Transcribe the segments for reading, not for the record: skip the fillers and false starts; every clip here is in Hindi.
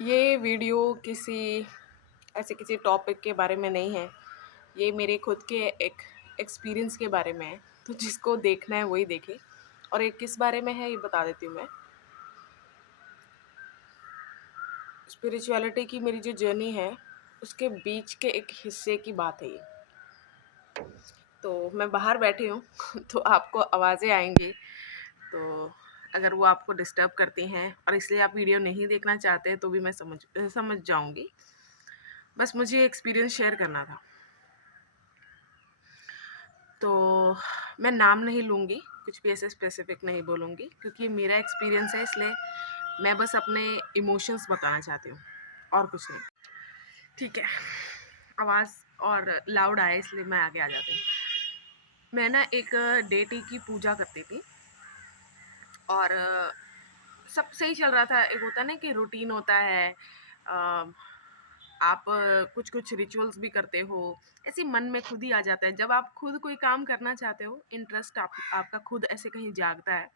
ये वीडियो किसी टॉपिक के बारे में नहीं है। ये मेरे खुद के एक एक्सपीरियंस के बारे में है। तो जिसको देखना है वही देखे। और ये किस बारे में है ये बता देती हूँ मैं। स्पिरिचुअलिटी की मेरी जो जर्नी है उसके बीच के एक हिस्से की बात है ये। तो मैं बाहर बैठी हूँ तो आपको आवाज़ें आएँगी। तो अगर वो आपको डिस्टर्ब करती हैं और इसलिए आप वीडियो नहीं देखना चाहते तो भी मैं समझ जाऊँगी। बस मुझे एक्सपीरियंस शेयर करना था। तो मैं नाम नहीं लूँगी, कुछ भी ऐसे स्पेसिफ़िक नहीं बोलूँगी क्योंकि ये मेरा एक्सपीरियंस है, इसलिए मैं बस अपने इमोशंस बताना चाहती हूँ और कुछ नहीं। ठीक है, आवाज़ और लाउड आया इसलिए मैं आगे आ जाती हूँ। मैं ना एक डेटी की पूजा करती थी और सब सही चल रहा था। एक होता है ना कि रूटीन होता है, अ, आप कुछ-कुछ रिचुअल्स भी करते हो, ऐसे मन में खुद ही आ जाता है। जब आप खुद कोई काम करना चाहते हो, इंटरेस्ट आपका खुद ऐसे कहीं जागता है,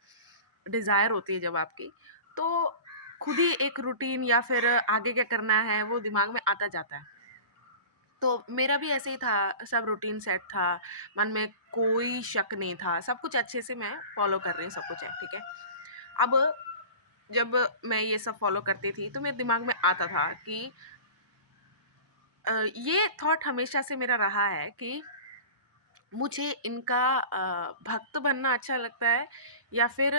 डिज़ायर होती है जब आपकी, तो खुद ही एक रूटीन या फिर आगे क्या करना है, वो दिमाग में आता जाता है। तो मेरा भी ऐसे ही था, सब रूटीन सेट था, मन में कोई शक नहीं था, सब कुछ अच्छे से मैं फ़ॉलो कर रही हूँ, सब कुछ है, ठीक है। अब जब मैं ये सब फ़ॉलो करती थी, तो मेरे दिमाग में आता था कि ये थॉट हमेशा से मेरा रहा है कि मुझे इनका भक्त बनना अच्छा लगता है या फिर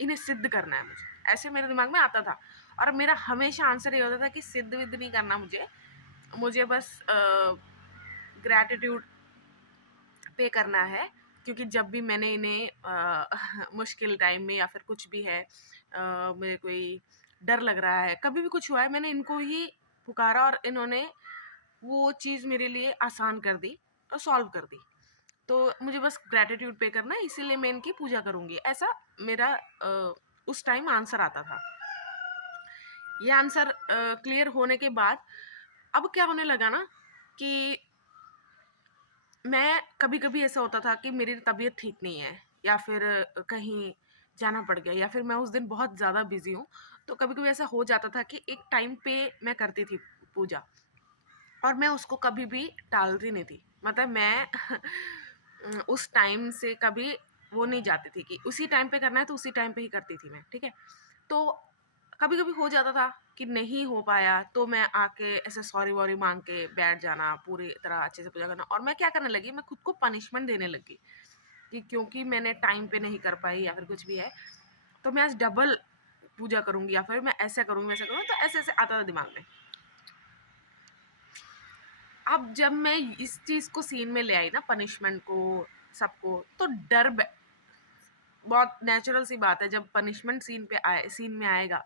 इन्हें सिद्ध करना है मुझे। ऐसे मेरे दिमाग में आता था और मेरा हमेशा आंसर ये होता था कि सिद्ध-विद्ध नहीं करना मुझे। मुझे बस ग्रैटिट्यूड पे करना है, क्योंकि जब भी मैंने इन्हें मुश्किल टाइम में या फिर कुछ भी है, मुझे कोई डर लग रहा है, कभी भी कुछ हुआ है, मैंने इनको ही पुकारा और इन्होंने वो चीज़ मेरे लिए आसान कर दी और सॉल्व कर दी। तो मुझे बस ग्रैटिट्यूड पे करना है, इसीलिए मैं इनकी पूजा करूँगी। ऐसा मेरा उस टाइम आंसर आता था। ये आंसर क्लियर होने के बाद अब क्या होने लगा ना कि मैं कभी-कभी ऐसा होता था कि मेरी तबीयत ठीक नहीं है या फिर कहीं जाना पड़ गया या फिर मैं उस दिन बहुत ज़्यादा बिज़ी हूँ, तो कभी-कभी ऐसा हो जाता था कि एक टाइम पे मैं करती थी पूजा और मैं उसको कभी भी टालती नहीं थी। मतलब मैं उस टाइम से कभी वो नहीं जाती थी कि उसी टाइम पे करना है तो उसी टाइम पे ही करती थी मैं, ठीक है? तो कभी-कभी हो जाता था कि नहीं हो पाया तो मैं आके ऐसे सॉरी-वॉरी माँग के बैठ जाना, पूरी तरह अच्छे से पूजा करना और मैं क्या करने लगी, मैं खुद को पनिशमेंट देने लगी कि क्योंकि मैंने टाइम पे नहीं कर पाई या फिर कुछ भी है, तो मैं आज डबल पूजा करूँगी या फिर मैं ऐसा करूँगी, वैसा करूँगी, तो ऐसे-ऐसे आता था दिमाग में। अब जब मैं इस चीज़ को सीन में ले आई ना पनिशमेंट को, सबको, तो बहुत नेचुरल सी बात है, जब पनिशमेंट सीन में आएगा,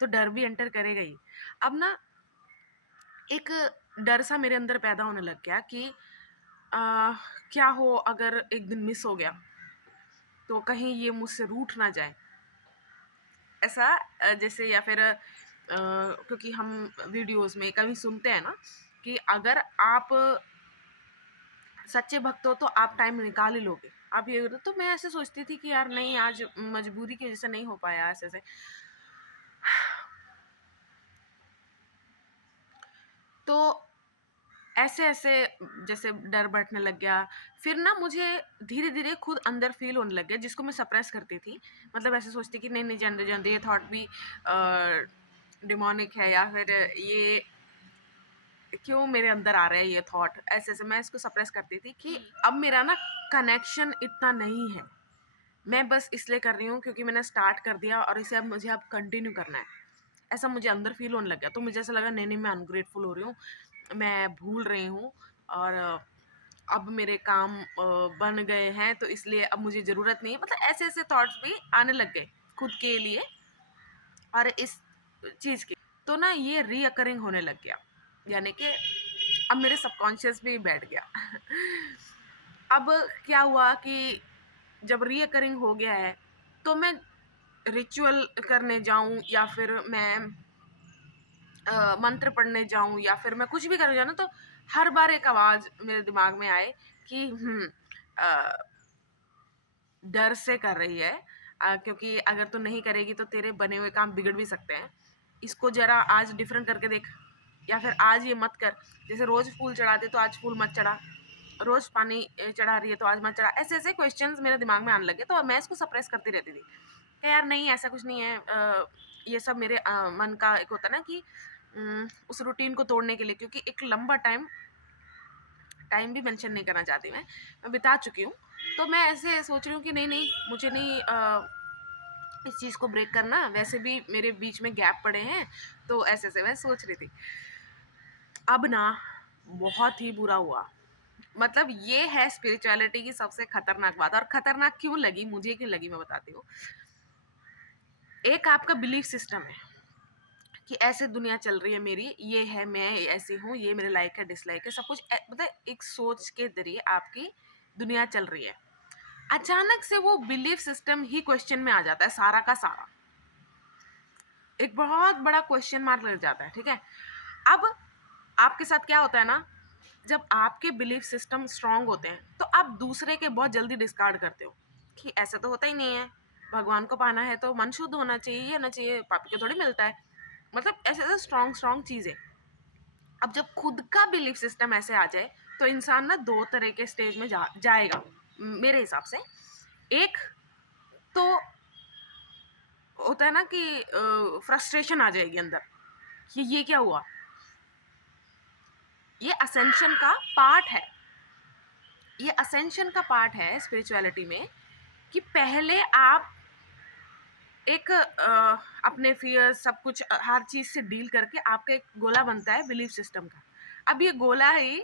तो डर भी एंटर करेगा ही। अब ना एक डर सा मेरे अंदर पैदा होने लग गया कि अ, क्या हो अगर एक दिन मिस हो गया, तो कहीं ये मुझसे रूठ ना जाए। ऐसा जैसे या फिर क्योंकि हम वीडियोज़ में कभी सुनते हैं ना कि अगर आप सच्चे भक्त हो तो आप टाइम निकाल ही लोगे। आप ये तो मैं ऐसे सोचती थी कि यार नहीं, आज मजबूरी की वजह से नहीं हो पाया ऐसे-ऐसे। तो ऐसे-ऐसे जैसे डर बैठने लग गया, फिर ना मुझे धीरे-धीरे खुद अंदर फ़ील होने लग गया जिसको मैं सप्रेस करती थी। मतलब ऐसे सोचती कि नहीं, नहीं जाने दो, जाने दो, ये थॉट भी डिमोनिक है या फिर ये क्यों मेरे अंदर आ रहा है ये थॉट, ऐसे-ऐसे मैं इसको सप्रेस करती थी कि अब मेरा ना कनेक्शन इतना नहीं है। मैं बस इसलिए कर रही हूँ क्योंकि मैंने स्टार्ट कर दिया और इसे अब मुझे अब कंटिन्यू करना है। ऐसा मुझे अंदर फ़ील होने लग गया। तो मुझे ऐसा लगा नहीं, नहीं मैं अनग्रेटफुल हो रही हूँ, मैं भूल रही हूँ और अब मेरे काम बन गए हैं तो इसलिए अब मुझे ज़रूरत नहीं है। मतलब ऐसे-ऐसे थॉट्स भी आने लग गए खुद के लिए और इस चीज़ की। तो ना ये रीअकरिंग होने लग गया। यानी कि अब मेरे सबकॉन्शियस में ही बैठ गया। अब क्या हुआ कि जब रीअकरिंग हो गया है, तो मैं रिचुअल करने जाऊँ या फिर मैं मंत्र पढ़ने जाऊँ या फिर मैं कुछ भी करने जाऊँ ना, तो हर बार एक आवाज़ मेरे दिमाग में आए कि अ, डर से कर रही है, क्योंकि अगर तू नहीं करेगी तो तेरे बने हुए काम बिगड़ भी सकते हैं। इसको ज़रा आज डिफरेंट करके देख, या फिर आज ये मत कर। जैसे रोज़ फूल चढ़ाते तो आज फूल मत चढ़ा, रोज़ पानी चढ़ा रही है तो आज मत चढ़ा। ऐसे-ऐसे क्वेश्चंस मेरे दिमाग में आने लगे, तो मैं इसको सप्रेस करती रहती थी कि यार नहीं, ऐसा कुछ नहीं है। ये सब मेरे मन का एक होता है ना कि उस रूटीन को तोड़ने के लिए, क्योंकि एक लंबा टाइम टाइम भी मेंशन नहीं करना चाहती मैं बिता चुकी हूँ। तो मैं ऐसे सोच रही हूँ कि नहीं, मुझे नहीं इस चीज़ को ब्रेक करना। वैसे भी मेरे बीच में गैप पड़े हैं, तो ऐसे-ऐसे मैं सोच रही थी। अब ना बहुत ही बुरा हुआ। मतलब ये है स्पिरिचुअलिटी की सबसे खतरनाक बात, और खतरनाक क्यों लगी, मुझे क्यों लगी, मैं बताती हूँ। एक आपका बिलीफ सिस्टम है कि ऐसे दुनिया चल रही है मेरी, ये है, मैं ऐसी हूँ, ये मेरे लाइक है, डिसलाइक है, सब कुछ मतलब एक सोच के जरिए आपकी दुनिया चल रही है। अचानक से वो बिलीफ सिस्टम ही क्वेश्चन में आ जाता है, सारा का सारा एक बहुत बड़ा क्वेश्चन मार्क लग जाता है। ठीक है, अब आपके साथ क्या होता है ना, जब आपके बिलीफ सिस्टम स्ट्रांग होते हैं तो आप दूसरे के बहुत जल्दी डिस्कार्ड करते हो कि ऐसा तो होता ही नहीं है, भगवान को पाना है तो मन शुद्ध होना चाहिए, ये होना चाहिए, पापी को थोड़ी मिलता है। मतलब ऐसे ऐसे स्ट्रांग स्ट्रांग चीज़ें। अब जब खुद का बिलीफ सिस्टम ऐसे आ जाए तो इंसान ना दो तरह के स्टेज में जाएगा मेरे हिसाब से। एक तो होता है ना कि फ्रस्ट्रेशन आ जाएगी अंदर कि ये क्या हुआ। ये असेंशन का पार्ट है, ये असेंशन का पार्ट है स्पिरिचुअलिटी में, कि पहले आप एक अपने फियर सब कुछ हर चीज़ से डील करके आपका एक गोला बनता है बिलीफ सिस्टम का। अब ये गोला ही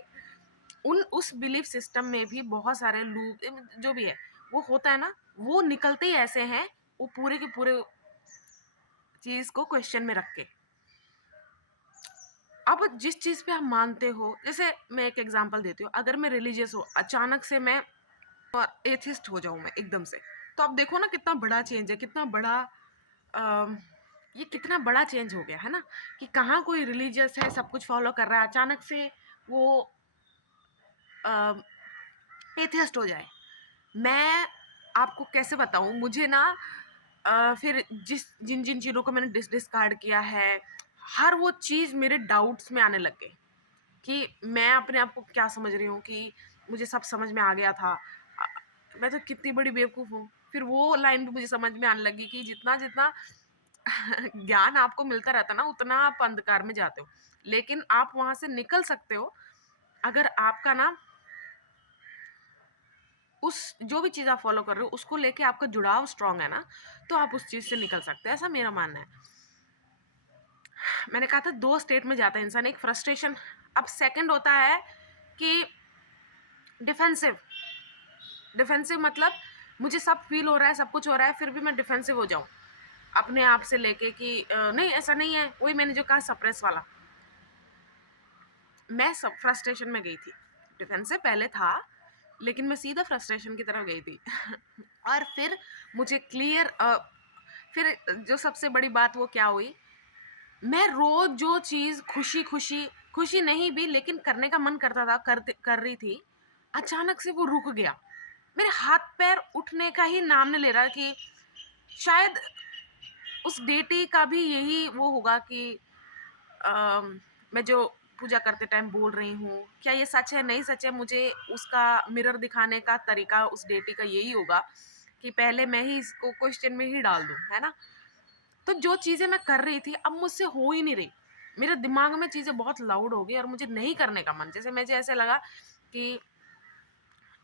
उस बिलीफ सिस्टम में भी बहुत सारे लूप जो भी है वो होता है ना, वो निकलते ही ऐसे हैं, वो पूरे के पूरे चीज़ को क्वेश्चन में रख के। अब जिस चीज़ पे आप मानते हो, जैसे मैं एक एग्जांपल देती हूँ, अगर मैं रिलीजियस हूँ, अचानक से मैं और एथिस्ट हो जाऊँ मैं एकदम से, तो आप देखो ना कितना बड़ा चेंज है, कितना बड़ा अम, ये कितना बड़ा चेंज हो गया है ना, कि कहाँ कोई रिलीजियस है, सब कुछ फॉलो कर रहा है, अचानक से वो एथिस्ट हो जाए। मैं आपको कैसे बताऊँ, मुझे ना फिर जिन जिन चीज़ों को मैंने डिस्कार्ड किया है, हर वो चीज़ मेरे डाउट्स में आने लग गई कि मैं अपने आप को क्या समझ रही हूँ कि मुझे सब समझ में आ गया था। मैं तो कितनी बड़ी बेवकूफ़ हूँ। फिर वो लाइन भी मुझे समझ में आने लगी कि जितना जितना ज्ञान आपको मिलता रहता है ना, उतना आप अंधकार में जाते हो, लेकिन आप वहाँ से निकल सकते हो अगर आपका ना उस जो भी चीज़ आप फॉलो कर रहे हो उसको लेके आपका जुड़ाव स्ट्रांग है ना, तो आप उस चीज़ से निकल सकते हैं, ऐसा मेरा मानना है। मैंने कहा था दो स्टेट में जाता है इंसान, एक फ्रस्ट्रेशन, अब सेकंड होता है कि डिफेंसिव। डिफेंसिव मतलब मुझे सब फील हो रहा है, सब कुछ हो रहा है, फिर भी मैं डिफेंसिव हो जाऊँ अपने आप से लेके कि नहीं ऐसा नहीं है, वही मैंने जो कहा सप्रेस वाला। मैं सब फ्रस्ट्रेशन में गई थी, डिफेंसिव पहले था, लेकिन मैं सीधा फ्रस्ट्रेशन की तरफ गई थी। और फिर मुझे क्लियर फिर जो सबसे बड़ी बात वो क्या हुई, मैं रोज जो चीज़ खुशी खुशी खुशी नहीं भी लेकिन करने का मन करता था कर रही थी, अचानक से वो रुक गया। मेरे हाथ पैर उठने का ही नाम नहीं ले रहा, कि शायद उस डेटी का भी यही वो होगा कि मैं जो पूजा करते टाइम बोल रही हूँ, क्या ये सच है, नहीं सच है, मुझे उसका मिरर दिखाने का तरीका उस डेटी का यही होगा कि पहले मैं ही इसको क्वेश्चन में ही डाल दूँ, है ना? तो जो चीज़ें मैं कर रही थी अब मुझसे हो ही नहीं रही। मेरे दिमाग में चीज़ें बहुत लाउड हो गई और मुझे नहीं करने का मन। जैसे मुझे ऐसे लगा कि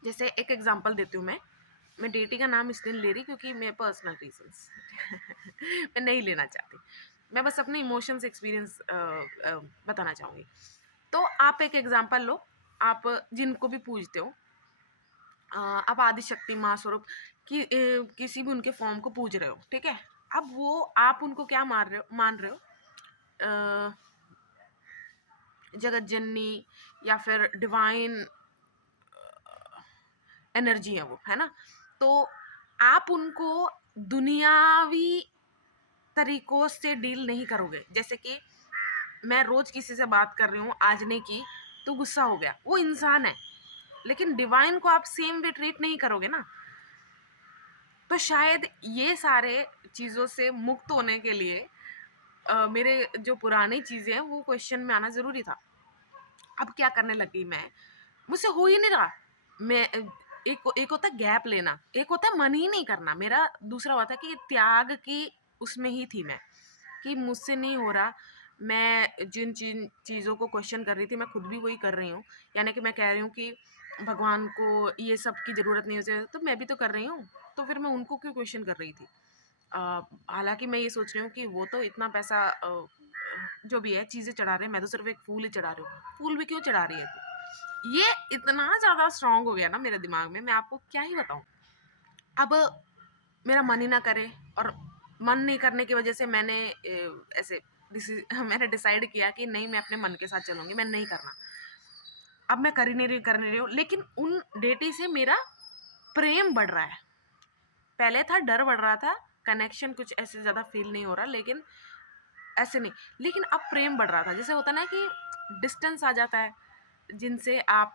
जैसे एक एग्जांपल देती हूँ मैं डेटी का नाम इसलिए नहीं ले रही क्योंकि मेरे पर्सनल रीजंस मैं नहीं लेना चाहती। मैं बस अपने इमोशंस एक्सपीरियंस बताना चाहूँगी। तो आप एक एग्जांपल लो, आप जिनको भी पूजते हो, आप आदिशक्ति माँ स्वरूप किसी भी उनके फॉर्म को पूज रहे हो, ठीक है? अब वो आप उनको क्या मान रहे हो? अ, जगत जननी या फिर डिवाइन एनर्जी है वो, है ना? तो आप उनको दुनियावी तरीकों से डील नहीं करोगे। जैसे कि मैं रोज किसी से बात कर रही हूँ, आज नहीं की तो गुस्सा हो गया, वो इंसान है, लेकिन डिवाइन को आप सेम वे ट्रीट नहीं करोगे ना। तो शायद ये सारे चीज़ों से मुक्त होने के लिए मेरे जो पुरानी चीज़ें हैं वो क्वेश्चन में आना ज़रूरी था। अब क्या करने लगी मैं, मुझसे हो ही नहीं रहा। मैं एक एक होता है गैप लेना, एक होता है मन ही नहीं करना। मेरा दूसरा हुआ था कि त्याग की उसमें ही थी मैं, कि मुझसे नहीं हो रहा। मैं जिन जिन चीज़ों को क्वेश्चन कर रही थी मैं खुद भी वही कर रही हूँ। यानी कि मैं कह रही हूँ कि भगवान को ये सब की ज़रूरत नहीं है, तो मैं भी तो कर रही हूँ, तो फिर मैं उनको क्यों क्वेश्चन कर रही थी। हालाँकि मैं ये सोच रही हूँ कि वो तो इतना पैसा जो भी है चीज़ें चढ़ा रहे हैं, मैं तो सिर्फ़ एक फूल ही चढ़ा रही हूँ। फूल भी क्यों चढ़ा रही है तू? ये इतना ज़्यादा स्ट्रॉन्ग हो गया ना मेरे दिमाग में, मैं आपको क्या ही बताऊँ। अब मेरा मन ही ना करे, और मन नहीं करने की वजह से मैंने ऐसे मैंने डिसाइड किया कि नहीं, मैं अपने मन के साथ चलूँगी, मैं नहीं करना। अब मैं कर नहीं रही हूँ, लेकिन उन डेटी से मेरा प्रेम बढ़ रहा है। पहले था डर बढ़ रहा था, कनेक्शन कुछ ऐसे ज़्यादा फ़ील नहीं हो रहा, लेकिन ऐसे नहीं, लेकिन अब प्रेम बढ़ रहा था। जैसे होता है ना कि डिस्टेंस आ जाता है, जिनसे आप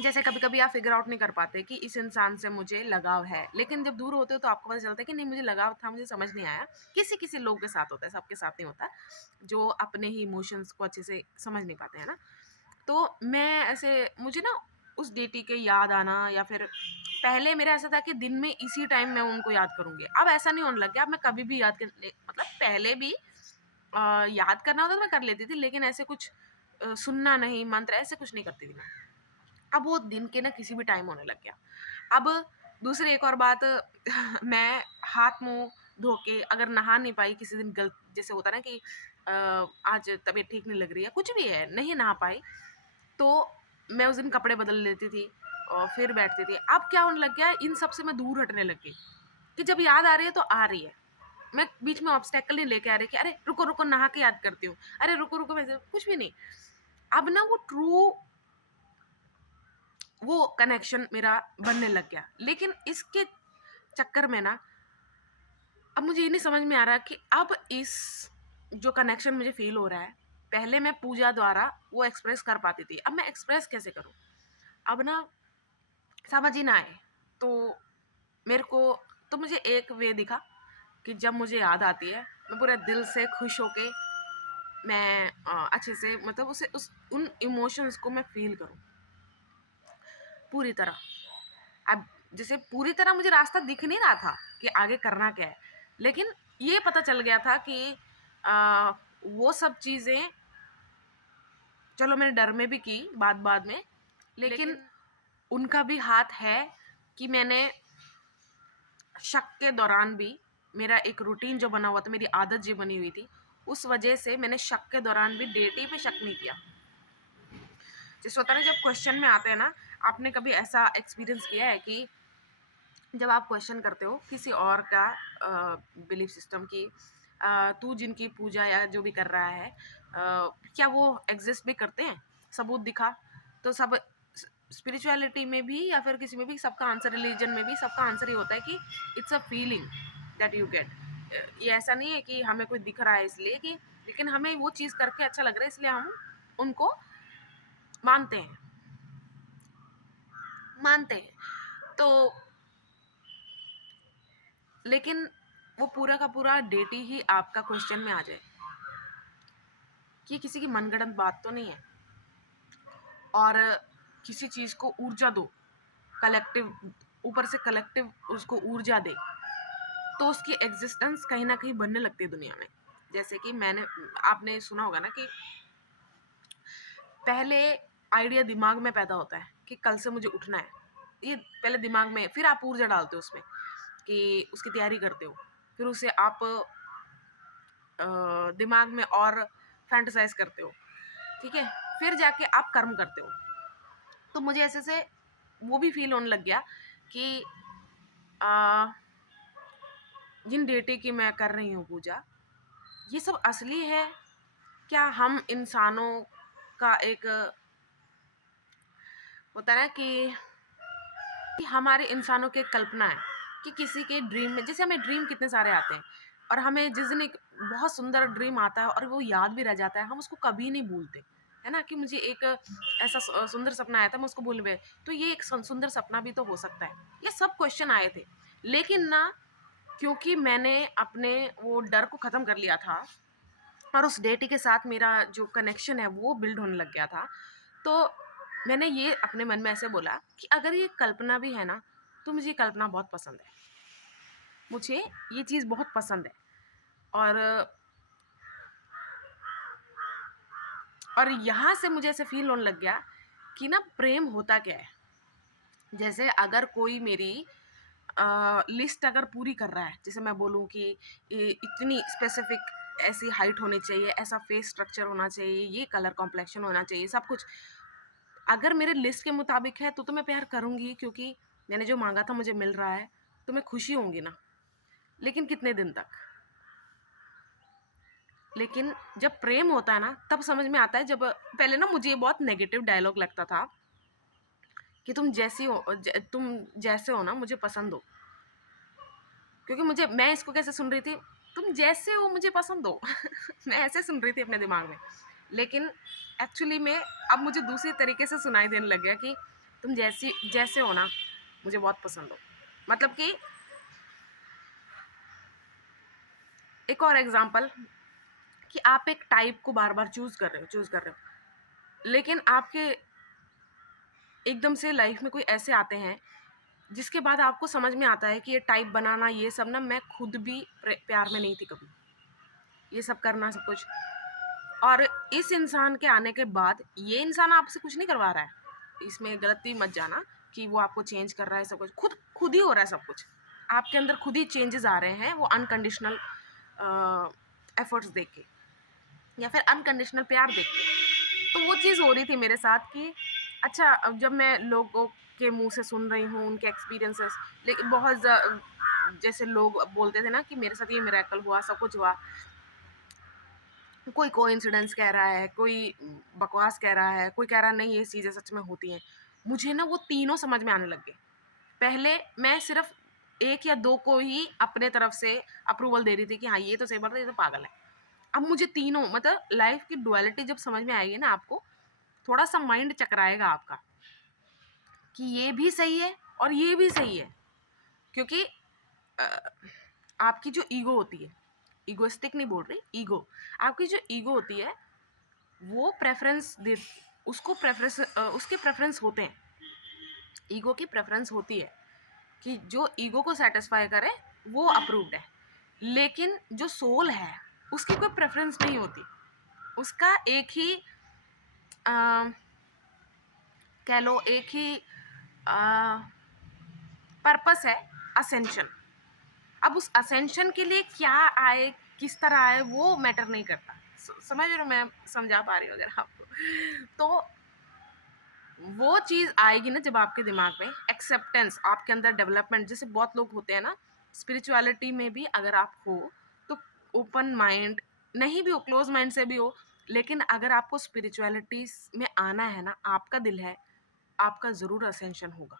जैसे कभी-कभी आप फ़िगर आउट नहीं कर पाते कि इस इंसान से मुझे लगाव है, लेकिन जब दूर होते हो तो आपको पता चलता है कि नहीं, मुझे लगाव था, मुझे समझ नहीं आया। किसी-किसी लोग के साथ होता है, सबके साथ नहीं होता, जो अपने ही इमोशंस को अच्छे से समझ नहीं पाते हैं ना। तो मैं ऐसे, मुझे ना उस डेटी के याद आना, या फिर पहले मेरा ऐसा था कि दिन में इसी टाइम मैं उनको याद करूँगी। अब ऐसा नहीं होने लग गया, अब मैं कभी भी याद करने, मतलब पहले भी याद करना होता तो मैं कर लेती थी, लेकिन ऐसे कुछ सुनना नहीं, मंत्र ऐसे कुछ नहीं करती थी मैं। अब वो दिन के ना किसी भी टाइम होने लग गया। अब दूसरी एक और बात, मैं हाथ-मुँह धो के अगर नहा नहीं पाई किसी दिन, जैसे होता है ना कि आज तबीयत ठीक नहीं लग रही है, कुछ भी है, नहीं नहा पाई, तो मैं उस दिन कपड़े बदल लेती थी और फिर बैठती थी। अब क्या होने लग गया, इन सब से मैं दूर हटने लग गई, कि जब याद आ रही है तो आ रही है। मैं बीच में ऑब्स्टेकल नहीं लेके आ रही कि अरे रुको, रुको नहा के याद करती हूँ, अरे रुको, रुको मैं कुछ भी नहीं। अब ना वो ट्रू, वो कनेक्शन मेरा बनने लग गया। लेकिन इसके चक्कर में ना, अब मुझे ये नहीं समझ में आ रहा कि अब इस जो कनेक्शन मुझे फ़ील हो रहा है, पहले मैं पूजा द्वारा वो एक्सप्रेस कर पाती थी, अब मैं एक्सप्रेस कैसे करूँ? अब ना समझ ही ना आए। तो मेरे को, तो मुझे एक वे दिखा कि जब मुझे याद आती है, मैं पूरे दिल से खुश होके मैं अच्छे से, मतलब उसे उस उन इमोशंस को मैं फ़ील करूँ पूरी तरह। अब जैसे पूरी तरह मुझे रास्ता दिख नहीं रहा था कि आगे करना क्या है, लेकिन ये पता चल गया था कि वो सब चीज़ें, चलो मैंने डर में भी की बाद में, लेकिन उनका भी हाथ है कि मैंने शक के दौरान भी, मेरा एक रूटीन जो बना हुआ था, मेरी आदत जो बनी हुई थी, उस वजह से मैंने शक के दौरान भी डेटी पे शक नहीं किया। जैसे होता है ना, जब क्वेश्चन में आते हैं ना, आपने कभी ऐसा एक्सपीरियंस किया है कि जब आप क्वेश्चन करते हो किसी और का बिलीफ सिस्टम की, तू जिनकी पूजा या जो भी कर रहा है, क्या वो एग्जिस्ट भी करते हैं, सबूत दिखा, तो सब स्पिरिचुअलिटी में भी या फिर किसी में भी सबका आंसर, रिलीजन में भी सबका आंसर ये होता है कि it's a feeling that you get. ये ऐसा नहीं है कि हमें कोई दिख रहा है इसलिए कि, लेकिन हमें वो चीज़ करके अच्छा लग रहा है इसलिए हम उनको मानते हैं, मानते हैं। तो लेकिन वो पूरा का पूरा डेटी ही आपका क्वेश्चन में आ जाए, कि ये किसी की मनगढ़ंत बात तो नहीं है, और किसी चीज़ को ऊर्जा दो, कलेक्टिव, ऊपर से कलेक्टिव उसको ऊर्जा दे, तो उसकी एग्जिस्टेंस कहीं ना कहीं बनने लगती है दुनिया में। जैसे कि मैंने, आपने सुना होगा ना कि पहले आइडिया दिमाग में पैदा होता है कि कल से मुझे उठना है, ये पहले दिमाग में, फिर आप ऊर्जा डालते हो उसमें कि उसकी तैयारी करते हो, फिर उसे आप दिमाग में और फैंटेसाइज करते हो, ठीक है, फिर जाके आप कर्म करते हो। तो मुझे ऐसे से वो भी फील होने लग गया कि आ, जिन डेटी की मैं कर रही हूँ पूजा, ये सब असली है, क्या हम इंसानों का एक होता है ना कि हमारे इंसानों की एक कल्पना है कि किसी के ड्रीम में, जैसे हमें ड्रीम कितने सारे आते हैं, और हमें जिस दिन एक बहुत सुंदर ड्रीम आता है और वो याद भी रह जाता है, हम उसको कभी नहीं भूलते, है ना, कि मुझे एक ऐसा सुंदर सपना आया था, मैं उसको भूल गए, तो ये एक सुंदर सपना भी तो हो सकता है। ये सब क्वेश्चन आए थे, लेकिन ना, क्योंकि मैंने अपने वो डर को ख़त्म कर लिया था और उस डेटी के साथ मेरा जो कनेक्शन है वो बिल्ड होने लग गया था, तो मैंने ये अपने मन में ऐसे बोला कि अगर ये कल्पना भी है ना, तो मुझे ये कल्पना बहुत पसंद है। मुझे ये चीज़ बहुत पसंद है। और यहाँ से मुझे ऐसे फ़ील होने लग गया कि ना, प्रेम होता क्या है? जैसे अगर कोई मेरी लिस्ट अगर पूरी कर रहा है, जैसे मैं बोलूँ कि इतनी स्पेसिफिक ऐसी हाइट होनी चाहिए, ऐसा फेस स्ट्रक्चर होना चाहिए, ये कलर कॉम्प्लेक्शन होना चाहिए, सब कुछ अगर मेरे लिस्ट के मुताबिक है तो मैं प्यार करूँगी, क्योंकि मैंने जो मांगा था मुझे मिल रहा है, तो मैं खुशी होंगी ना। लेकिन कितने दिन तक? लेकिन जब प्रेम होता है ना, तब समझ में आता है। जब पहले ना मुझे ये बहुत नेगेटिव डायलॉग लगता था कि तुम जैसे हो ना मुझे पसंद हो, क्योंकि मैं इसको कैसे सुन रही थी, तुम जैसे हो मुझे पसंद हो। मैं ऐसे सुन रही थी अपने दिमाग में। लेकिन एक्चुअली में अब मुझे दूसरी तरीके से सुनाई देने लग गया कि तुम जैसे हो ना मुझे बहुत पसंद हो। मतलब कि एक और एग्जांपल, कि आप एक टाइप को बार बार चूज कर रहे हो, लेकिन आपके एकदम से लाइफ में कोई ऐसे आते हैं जिसके बाद आपको समझ में आता है कि ये टाइप बनाना, ये सब ना, मैं खुद भी प्यार में नहीं थी कभी, ये सब करना सब कुछ। और इस इंसान के आने के बाद ये इंसान आपसे कुछ नहीं करवा रहा है, इसमें गलती मत जाना कि वो आपको चेंज कर रहा है, सब कुछ खुद ही हो रहा है। सब कुछ आपके अंदर खुद ही चेंजेस आ रहे हैं, वो अनकंडीशनल एफर्ट्स देख के या फिर अनकंडीशनल प्यार देख के। तो वो चीज़ हो रही थी मेरे साथ कि अच्छा, अब जब मैं लोगों के मुंह से सुन रही हूँ उनके एक्सपीरियंसेस, लेकिन जैसे लोग बोलते थे ना कि मेरे साथ ये मिरेकल हुआ, सब कुछ हुआ, कोई कोइंसिडेंस कह रहा है, कोई बकवास कह रहा है, कोई कह रहा है नहीं ये चीज़ें सच में होती हैं। मुझे ना वो तीनों समझ में आने लग गए। पहले मैं सिर्फ एक या दो को ही अपने तरफ से अप्रूवल दे रही थी कि हाँ ये तो सही बात है, ये तो पागल है। अब मुझे तीनों, मतलब लाइफ की डुअलिटी जब समझ में आएगी ना आपको, थोड़ा सा माइंड चकराएगा आपका कि ये भी सही है और ये भी सही है। क्योंकि अ, आपकी जो ईगो होती है, ईगोइस्टिक नहीं बोल रही, ईगो, आपकी जो ईगो होती है वो प्रेफरेंस दे, उसके प्रेफरेंस होते हैं। ईगो की प्रेफरेंस होती है कि जो ईगो को सेटिस्फाई करे वो अप्रूव्ड है। लेकिन जो सोल है उसकी कोई प्रेफरेंस नहीं होती, उसका एक ही कह लो, एक ही पर्पस है, असेंशन। अब उस असेंशन के लिए क्या आए, किस तरह आए, वो मैटर नहीं करता। समझ रहे हो, मैं समझा पा रही हूँ अगर आपको? तो वो चीज़ आएगी ना जब आपके दिमाग में एक्सेप्टेंस, आपके अंदर डेवलपमेंट, जैसे बहुत लोग होते हैं ना स्पिरिचुअलिटी में भी, अगर आप हो तो ओपन माइंड नहीं भी हो, क्लोज माइंड से भी हो, लेकिन अगर आपको स्पिरिचुअलिटी में आना है ना, आपका दिल है, आपका ज़रूर असेंशन होगा।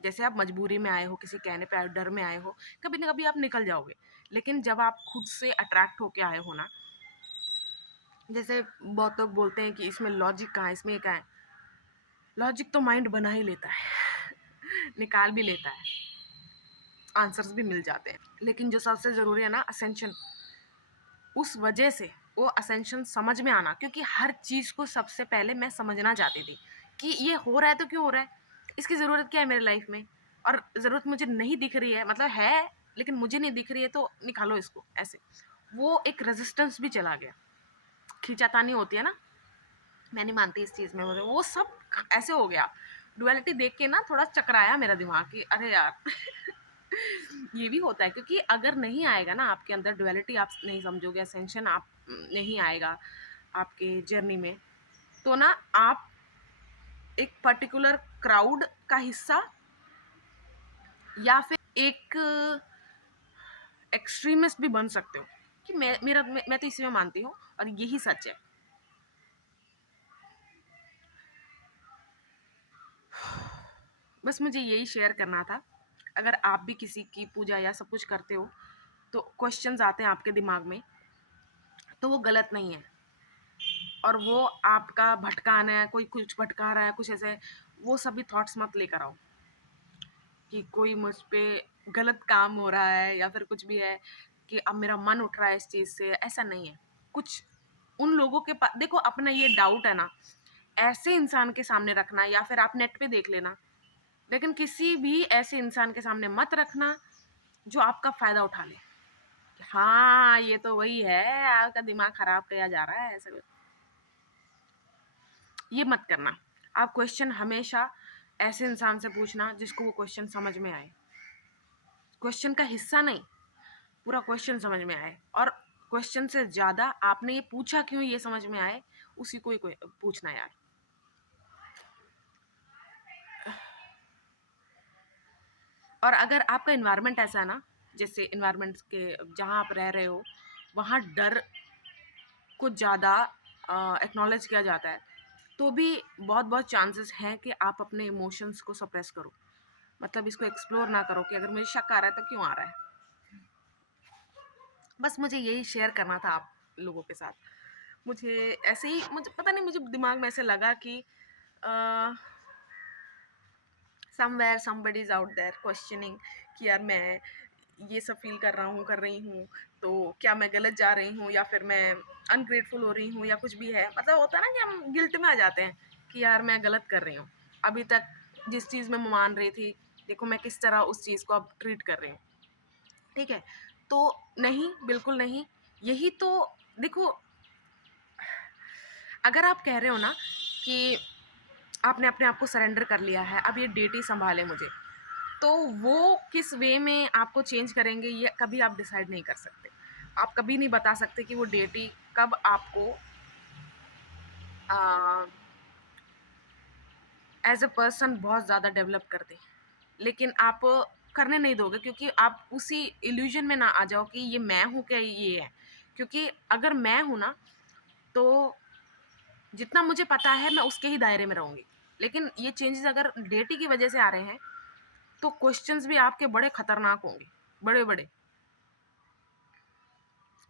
जैसे आप मजबूरी में आए हो, किसी कहने पे आए हो, डर में आए हो, कभी ना कभी आप निकल जाओगे। लेकिन जब आप खुद से अट्रैक्ट होके आए हो ना, जैसे बहुत लोग बोलते हैं कि इसमें लॉजिक कहाँ है, इसमें ये कहाँ है, लॉजिक तो माइंड बना ही लेता है। निकाल भी लेता है, आंसर्स भी मिल जाते हैं। लेकिन जो सबसे ज़रूरी है ना, असेंशन, उस वजह से वो असेंशन समझ में आना, क्योंकि हर चीज़ को सबसे पहले मैं समझना चाहती थी कि ये हो रहा है तो क्यों हो रहा है, इसकी ज़रूरत क्या है मेरे लाइफ में, और ज़रूरत मुझे नहीं दिख रही है, मतलब है लेकिन मुझे नहीं दिख रही है, तो निकालो इसको, ऐसे। वो एक रेजिस्टेंस भी चला गया, खींचातानी होती है ना, मैं नहीं मानती इस चीज़ में, मुझे वो सब ऐसे हो गया। डुअलिटी देख के ना थोड़ा चकराया मेरा दिमाग कि अरे यार। ये भी होता है, क्योंकि अगर नहीं आएगा ना आपके अंदर डुअलिटी, आप नहीं समझोगे, असेंशन आप नहीं आएगा आपके जर्नी में, तो ना आप एक पर्टिकुलर क्राउड का हिस्सा या फिर एक एक्सट्रीमिस्ट भी बन सकते हो। कि मैं तो इसी में मानती हूँ और यही सच है। बस मुझे यही शेयर करना था। अगर आप भी किसी की पूजा या सब कुछ करते हो तो क्वेश्चंस आते हैं आपके दिमाग में, तो वो गलत नहीं है। और वो आपका भटकाना है, कोई कुछ भटका रहा है, कुछ ऐसे, वो सभी थॉट्स मत लेकर आओ कि कोई मुझ पे गलत काम हो रहा है या फिर कुछ भी है कि अब मेरा मन उठ रहा है इस चीज़ से, ऐसा नहीं है। कुछ उन लोगों के पास देखो, अपना ये डाउट है ना, ऐसे इंसान के सामने रखना या फिर आप नेट पे देख लेना, लेकिन किसी भी ऐसे इंसान के सामने मत रखना जो आपका फ़ायदा उठा ले। हाँ, ये तो वही है, आपका दिमाग खराब किया जा रहा है, ऐसा कुछ ये मत करना। आप क्वेश्चन हमेशा ऐसे इंसान से पूछना जिसको वो क्वेश्चन समझ में आए। क्वेश्चन का हिस्सा नहीं, पूरा क्वेश्चन समझ में आए, और क्वेश्चन से ज़्यादा आपने ये पूछा क्यों ये समझ में आए, उसी को ही पूछना यार। और अगर आपका इन्वायरमेंट ऐसा है ना, जैसे इन्वायरमेंट के जहाँ आप रह रहे हो वहाँ डर को ज़्यादा एक्नॉलेज किया जाता है, तो भी बहुत बहुत चांसेस हैं कि आप अपने इमोशंस को सप्रेस करो, मतलब इसको एक्सप्लोर ना करो कि अगर मुझे शक आ रहा है तो क्यों आ रहा है। बस मुझे यही शेयर करना था आप लोगों के साथ। मुझे ऐसे ही, मुझे पता नहीं, मुझे दिमाग में ऐसे लगा कि somewhere somebody is out there questioning कि यार मैं ये सब फील कर रहा हूँ, कर रही हूँ, तो क्या मैं गलत जा रही हूँ या फिर मैं अनग्रेटफुल हो रही हूँ या कुछ भी है। मतलब होता है ना कि हम गिल्ट में आ जाते हैं कि यार मैं गलत कर रही हूँ, अभी तक जिस चीज़ में मैं मान रही थी, देखो मैं किस तरह उस चीज़ को अब ट्रीट कर रही हूँ। ठीक है, तो नहीं, बिल्कुल नहीं। यही तो देखो, अगर आप कह रहे हो ना कि आपने अपने आप को सरेंडर कर लिया है, अब ये डेट ही संभाले मुझे, तो वो किस वे में आपको चेंज करेंगे ये कभी आप डिसाइड नहीं कर सकते। आप कभी नहीं बता सकते कि वो डेटी कब आपको एज अ पर्सन बहुत ज़्यादा डेवलप कर दे, लेकिन आप करने नहीं दोगे क्योंकि आप उसी इल्यूजन में ना आ जाओ कि ये मैं हूँ क्या ये है। क्योंकि अगर मैं हूँ ना, तो जितना मुझे पता है मैं उसके ही दायरे में रहूँगी, लेकिन ये चेंजेस अगर डेटी की वजह से आ रहे हैं तो क्वेश्चंस भी आपके बड़े खतरनाक होंगे, बड़े बड़े।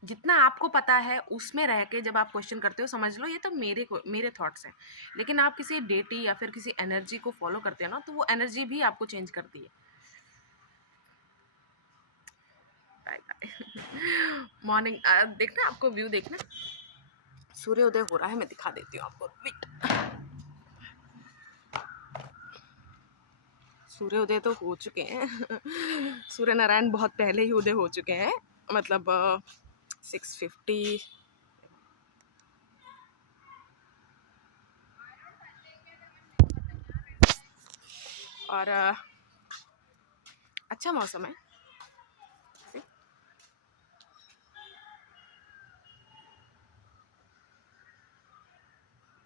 जितना आपको पता है उसमें रह के जब आप क्वेश्चन करते हो, समझ लो ये तो मेरे थॉट्स हैं, लेकिन आप किसी डेटी या फिर किसी एनर्जी को फॉलो करते हो ना, तो वो एनर्जी भी आपको चेंज करती है। Bye bye. मॉर्निंग देखना, आपको व्यू देखना, सूर्योदय हो रहा है, मैं दिखा देती हूँ आपको, वेट। सूर्योदय तो हो चुके हैं। सूर्य नारायण बहुत पहले ही उदय हो चुके हैं, मतलब 6:50। और अच्छा मौसम है।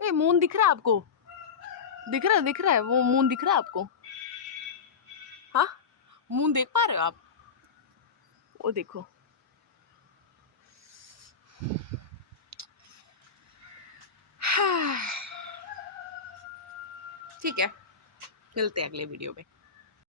ए, मून दिख रहा है आपको? दिख रहा है वो मून दिख रहा है आपको? हाँ, मून देख पा रहे हो आप? वो देखो। ठीक है, मिलते हैं अगले वीडियो में।